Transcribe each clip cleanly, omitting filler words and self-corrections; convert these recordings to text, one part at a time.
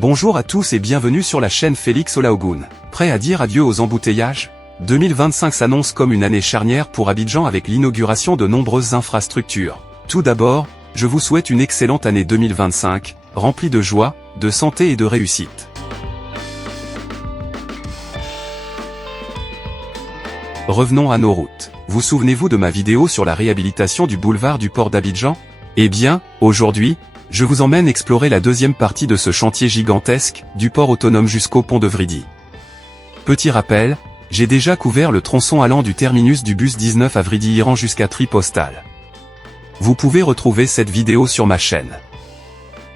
Bonjour à tous et bienvenue sur la chaîne Félix Olaogun. Prêt à dire adieu aux embouteillages? 2025 s'annonce comme une année charnière pour Abidjan avec l'inauguration de nombreuses infrastructures. Tout d'abord, je vous souhaite une excellente année 2025, remplie de joie, de santé et de réussite. Revenons à nos routes. Vous souvenez-vous de ma vidéo sur la réhabilitation du boulevard du port d'Abidjan? Eh bien, aujourd'hui, je vous emmène explorer la deuxième partie de ce chantier gigantesque, du port autonome jusqu'au pont de Vridi. Petit rappel, j'ai déjà couvert le tronçon allant du terminus du bus 19 à Vridi-Iran jusqu'à Tri-Postal. Vous pouvez retrouver cette vidéo sur ma chaîne.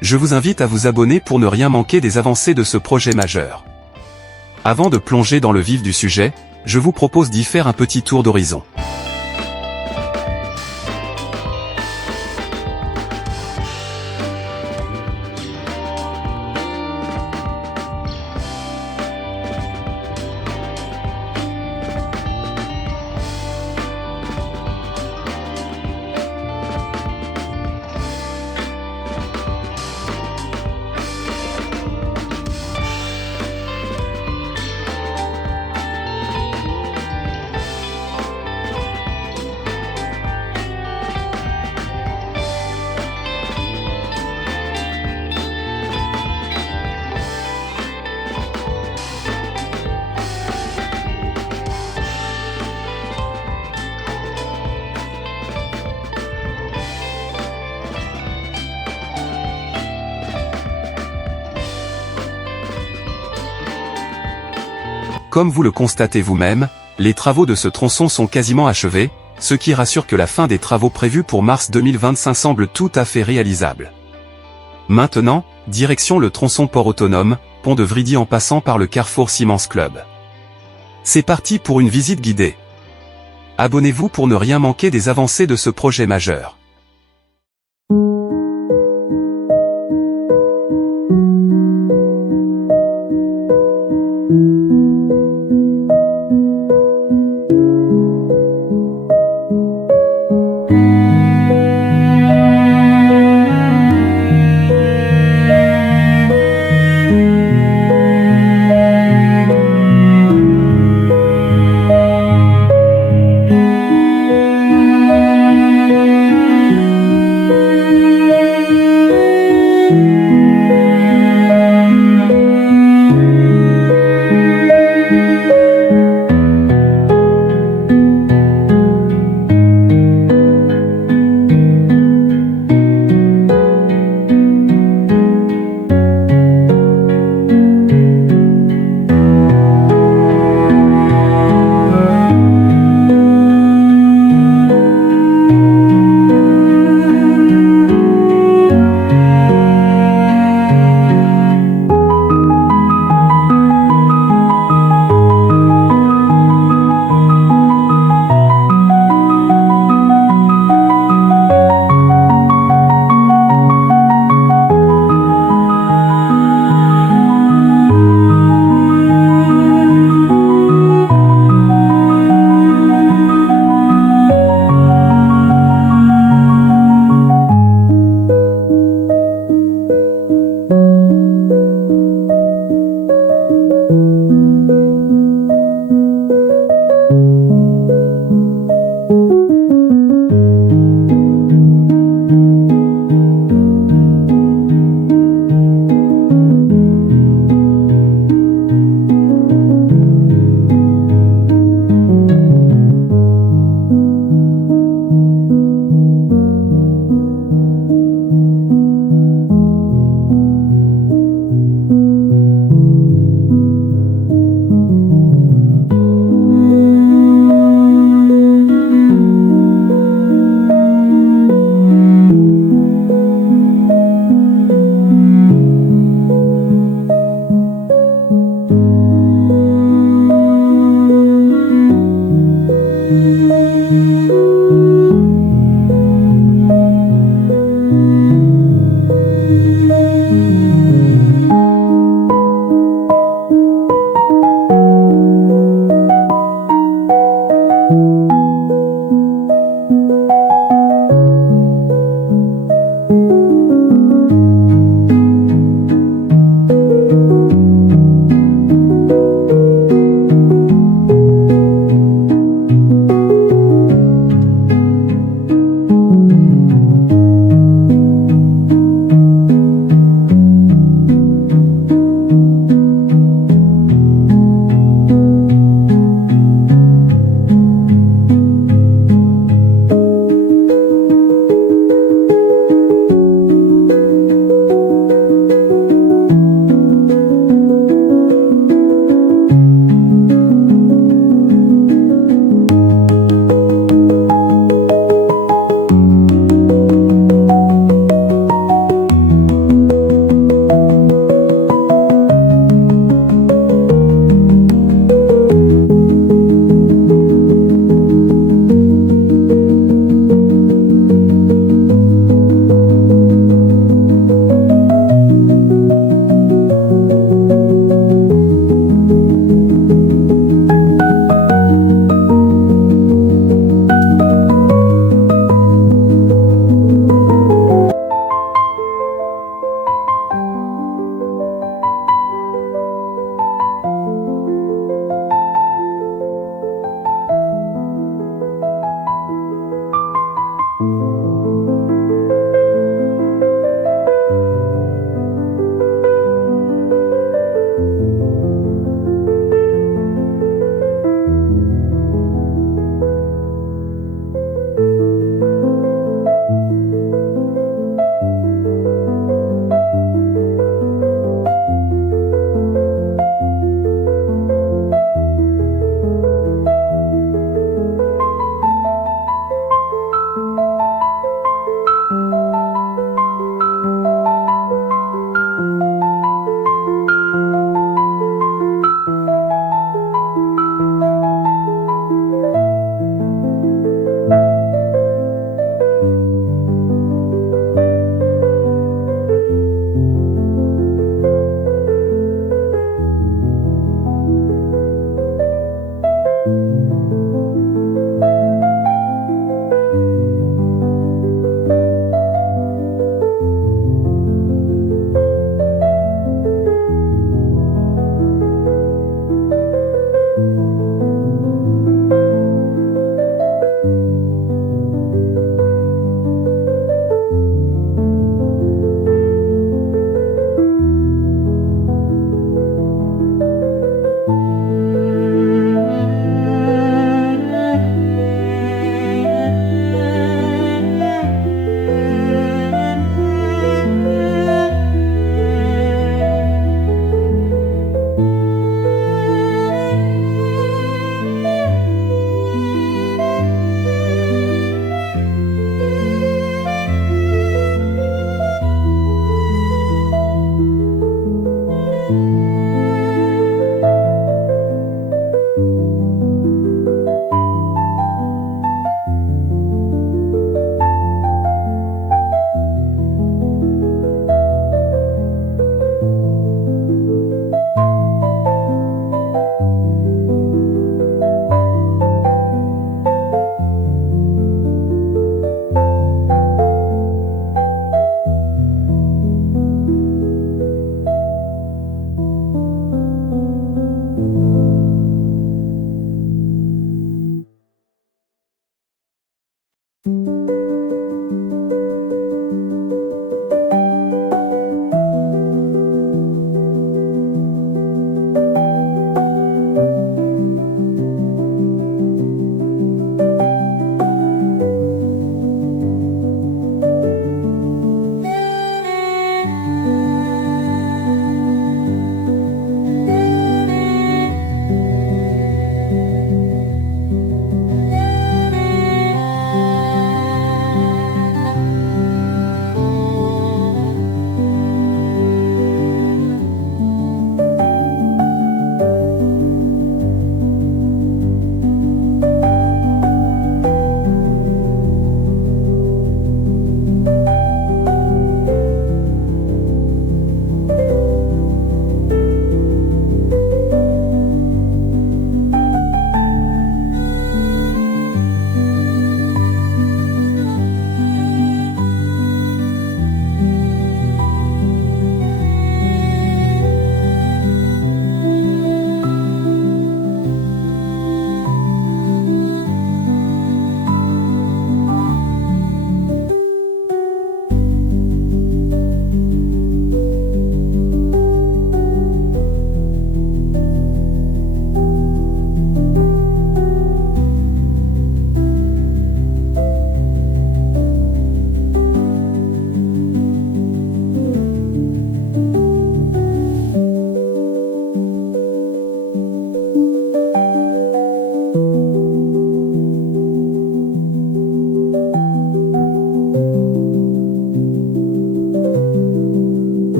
Je vous invite à vous abonner pour ne rien manquer des avancées de ce projet majeur. Avant de plonger dans le vif du sujet, je vous propose d'y faire un petit tour d'horizon. Comme vous le constatez vous-même, les travaux de ce tronçon sont quasiment achevés, ce qui rassure que la fin des travaux prévus pour mars 2025 semble tout à fait réalisable. Maintenant, direction le tronçon port autonome, pont de Vridi en passant par le carrefour Siemens Club. C'est parti pour une visite guidée. Abonnez-vous pour ne rien manquer des avancées de ce projet majeur.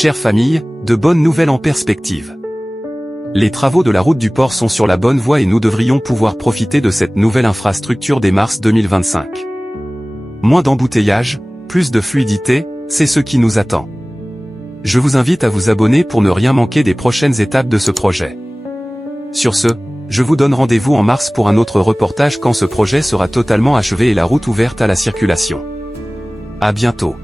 Chère famille, de bonnes nouvelles en perspective. Les travaux de la route du port sont sur la bonne voie et nous devrions pouvoir profiter de cette nouvelle infrastructure dès mars 2025. Moins d'embouteillage, plus de fluidité, c'est ce qui nous attend. Je vous invite à vous abonner pour ne rien manquer des prochaines étapes de ce projet. Sur ce, je vous donne rendez-vous en mars pour un autre reportage quand ce projet sera totalement achevé et la route ouverte à la circulation. À bientôt.